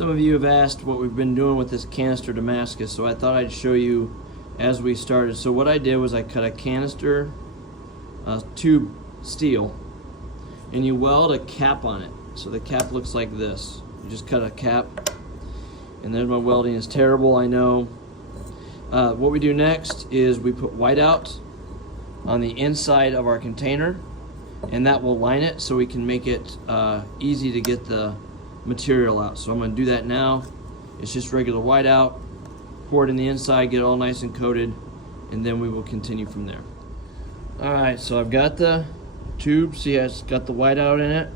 Some of you have asked what we've been doing with this Canister Damascus, so I thought I'd show you as we started. So what I did was I cut a canister tube steel, and you weld a cap on it. So the cap looks like this. You just cut a cap, and there's my welding. Is terrible, I know. What we do next is we put whiteout on the inside of our container, and that will line it so we can make it easy to get the material out. So I'm going to do that now. It's just regular whiteout. Pour it in the inside, get it all nice and coated, and then we will continue from there. Alright, so I've got the tube. See, it's got the whiteout in it,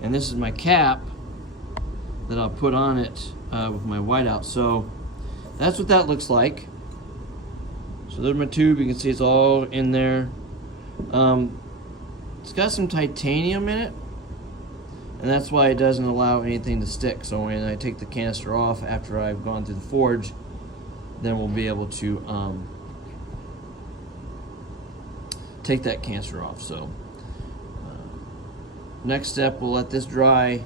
and this is my cap that I'll put on it with my whiteout. So that's what that looks like. So there's my tube. You can see it's all in there. It's got some titanium in it, and that's why it doesn't allow anything to stick. So when I take the canister off after I've gone through the forge, then we'll be able to take that canister off. So next step, we'll let this dry,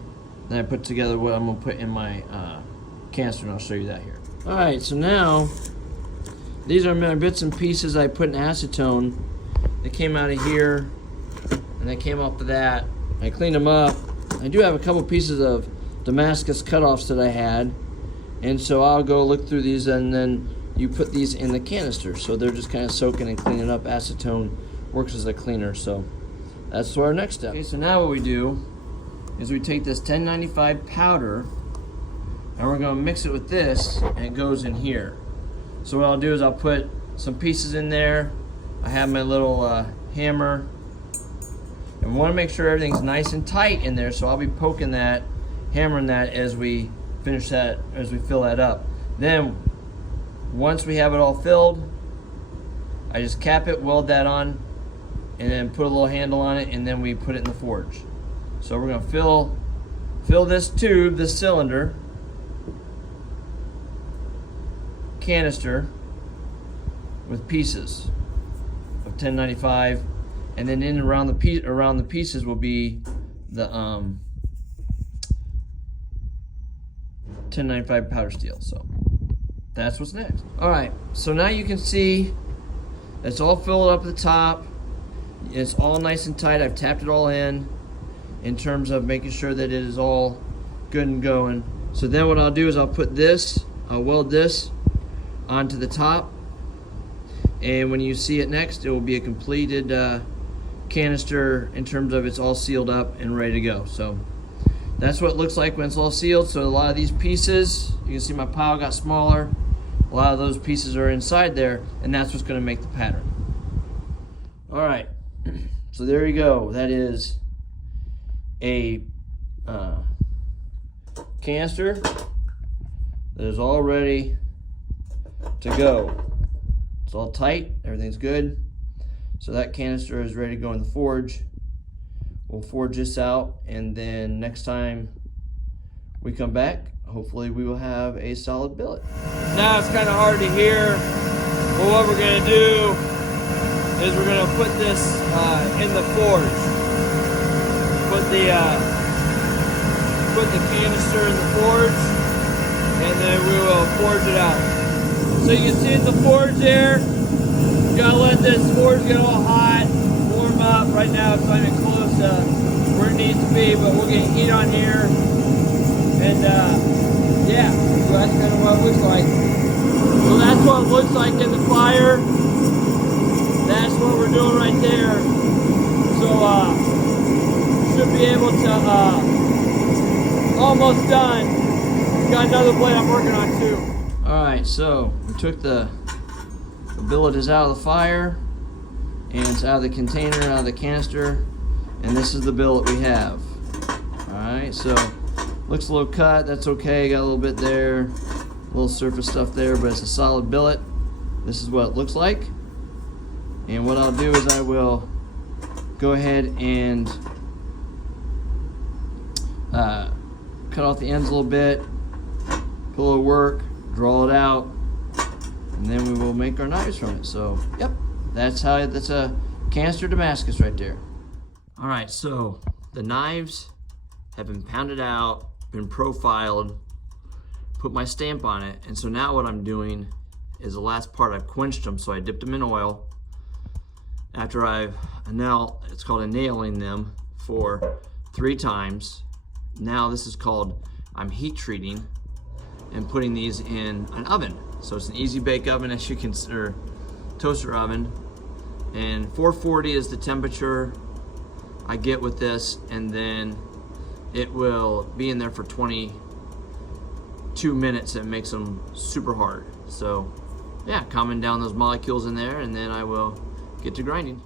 then I put together what I'm going to put in my canister, and I'll show you that here. Alright, so now these are my bits and pieces I put in acetone. They came out of here, and they came off of that. I cleaned them up. I do have a couple pieces of Damascus cutoffs that I had, and so I'll go look through these, and then you put these in the canister. So they're just kind of soaking and cleaning up. Acetone works as a cleaner, so that's our next step. Okay, so now what we do is we take this 1095 powder, and we're going to mix it with this, and it goes in here. So what I'll do is I'll put some pieces in there. I have my little hammer, and we want to make sure everything's nice and tight in there, so I'll be poking that, hammering that as we finish that, as we fill that up. Then once we have it all filled, I just cap it, weld that on, and then put a little handle on it, and then we put it in the forge. So we're going to fill this tube, this cylinder, canister, with pieces of 1095, and then in around the pieces will be the 1095 powder steel. So that's what's next. All right, so now you can see it's all filled up at the top. It's all nice and tight. I've tapped it all in terms of making sure that it is all good and going. So then what I'll do is I'll weld this onto the top, and when you see it next, it will be a completed canister in terms of it's all sealed up and ready to go. So that's what it looks like when it's all sealed. So a lot of these pieces, you can see my pile got smaller. A lot of those pieces are inside there, and that's what's going to make the pattern. All right, so there you go. That is a canister that is all ready to go. It's all tight, everything's good. So that canister is ready to go in the forge. We'll forge this out, and then next time we come back, hopefully we will have a solid billet. Now it's kind of hard to hear, but what we're going to do is we're going to put this in the forge. Put the canister in the forge, and then we will forge it out. So you can see in the forge there, you gotta let this forge get all hot, warm up. Right now it's not even close to where it needs to be, but we'll get heat on here. And yeah, so that's kind of what it looks like. So that's what it looks like in the fire. That's what we're doing right there. So should be able to, almost done. Got another blade I'm working on too. All right, so we took the billet is out of the fire, and it's out of the container, out of the canister, and this is the billet we have. All right, so looks a little cut. That's okay. Got a little bit there, a little surface stuff there, but it's a solid billet. This is what it looks like. And what I'll do is I will go ahead and cut off the ends a little bit, put a little work, draw it out, and then we will make our knives from it. So, yep, that's a Canister Damascus right there. All right, so the knives have been pounded out, been profiled, put my stamp on it. And so now what I'm doing is the last part, I've quenched them, so I dipped them in oil. After it's called nailing them for 3 times. Now this is called, I'm heat treating and putting these in an oven. So it's an easy bake oven, as you can, or toaster oven. And 440 is the temperature I get with this, and then it will be in there for 22 minutes and makes them super hard. So yeah, calming down those molecules in there, and then I will get to grinding.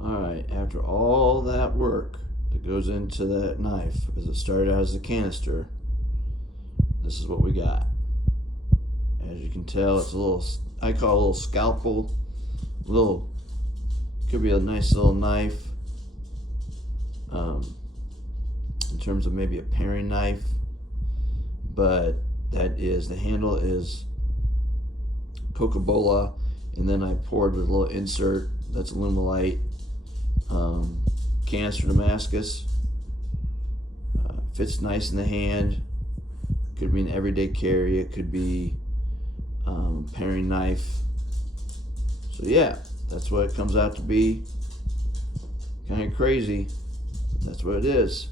All right, after all that work that goes into that knife, as it started out as a canister, this is what we got. As you can tell, it's a little, I call it a little scalpel, could be a nice little knife, in terms of maybe a paring knife, but that is, the handle is Coca-Cola, and then I poured with a little insert that's Lumelite, Canister Damascus. Fits nice in the hand. Could be an everyday carry. It could be paring knife. So yeah, that's what it comes out to be. Kind of crazy, but that's what it is.